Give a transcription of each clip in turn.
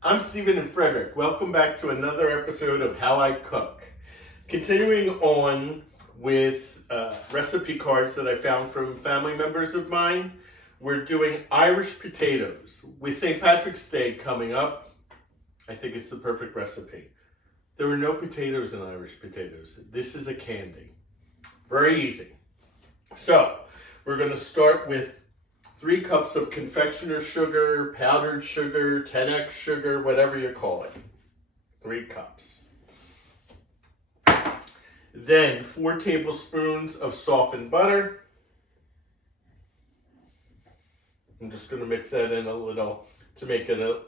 I'm Stephen and Frederick. Welcome back to another episode of How I Cook. Continuing on with recipe cards that I found from family members of mine, we're doing Irish potatoes. With St. Patrick's Day coming up, I think it's the perfect recipe. There are no potatoes in Irish potatoes. This is a candy. Very easy. So, we're going to start with 3 cups of confectioner sugar, powdered sugar, 10x sugar, whatever you call it. 3 cups. Then 4 tablespoons of softened butter. I'm just going to mix that in a little to make it a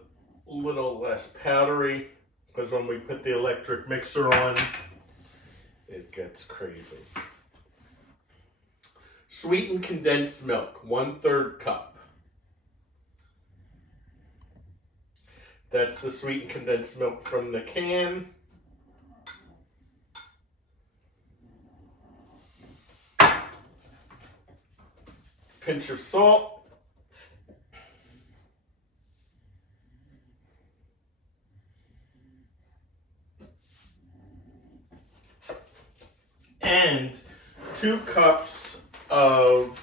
little less powdery, because when we put the electric mixer on, it gets crazy. Sweetened condensed milk, 1/3 cup. That's the sweetened condensed milk from the can. Pinch of salt. And 2 cups of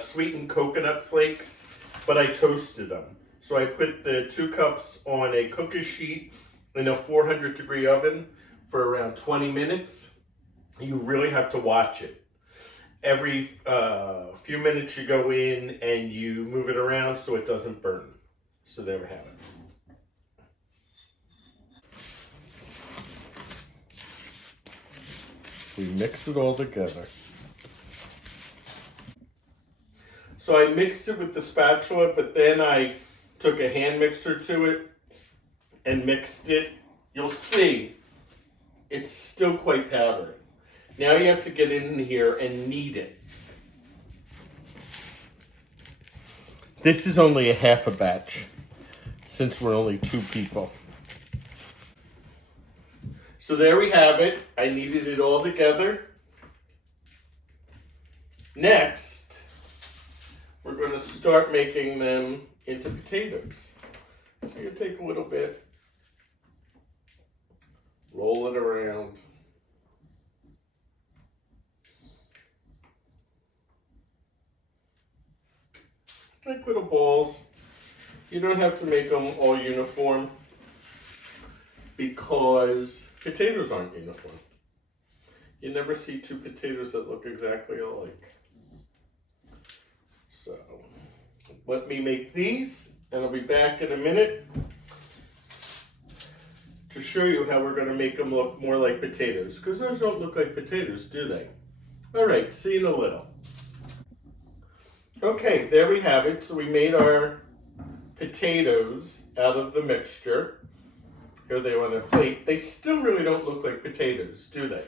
sweetened coconut flakes, but I toasted them. So I put the 2 cups on a cookie sheet in a 400-degree oven for around 20 minutes. You really have to watch it. Every few minutes you go in and you move it around so it doesn't burn. So there we have it. We mix it all together. So I mixed it with the spatula, but then I took a hand mixer to it and mixed it. You'll see it's still quite powdery. Now you have to get in here and knead it. This is only a half a batch since we're only 2 people. So there we have it. I kneaded it all together. Next, we're going to start making them into potatoes. So you take a little bit, roll it around. Like little balls. You don't have to make them all uniform because potatoes aren't uniform. You never see 2 potatoes that look exactly alike. So let me make these, and I'll be back in a minute to show you how we're going to make them look more like potatoes, because those don't look like potatoes, do they? All right, see you in a little. Okay, there we have it. So we made our potatoes out of the mixture. Here they are on a plate. They still really don't look like potatoes, do they?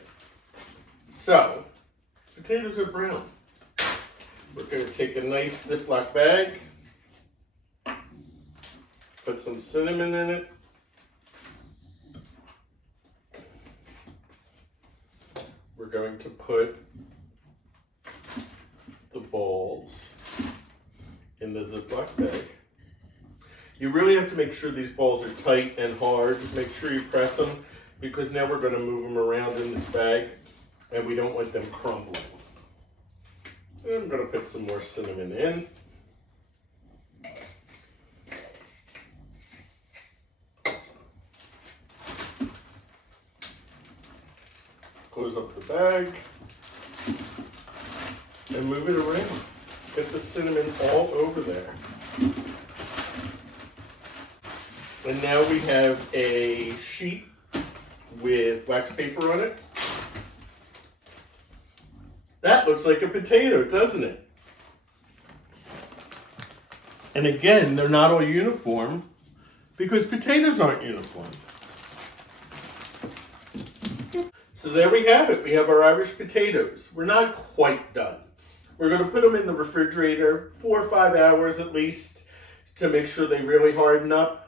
So, potatoes are brown. We're going to take a nice Ziploc bag, put some cinnamon in it, we're going to put the balls in the Ziploc bag. You really have to make sure these balls are tight and hard. Make sure you press them, because now we're going to move them around in this bag and we don't want them crumbling. And I'm going to put some more cinnamon in. Close up the bag and move it around. Get the cinnamon all over there. And now we have a sheet with wax paper on it. That looks like a potato, doesn't it? And again, they're not all uniform because potatoes aren't uniform. So there we have it. We have our Irish potatoes. We're not quite done. We're going to put them in the refrigerator 4 or 5 hours at least to make sure they really harden up.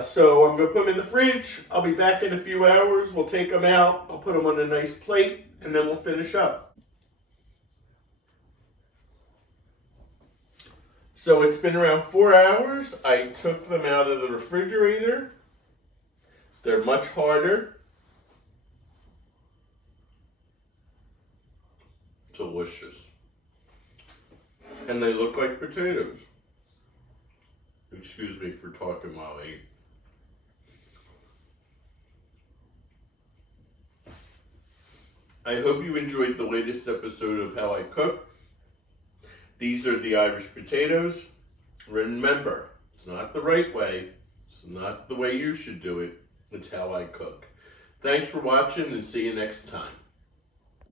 So I'm going to put them in the fridge. I'll be back in a few hours. We'll take them out. I'll put them on a nice plate, and then we'll finish up. So it's been around 4 hours. I took them out of the refrigerator. They're much harder. Delicious. And they look like potatoes. Excuse me for talking while I eat. I hope you enjoyed the latest episode of How I Cook. These are the Irish potatoes. Remember, it's not the right way. It's not the way you should do it. It's how I cook. Thanks for watching and see you next time.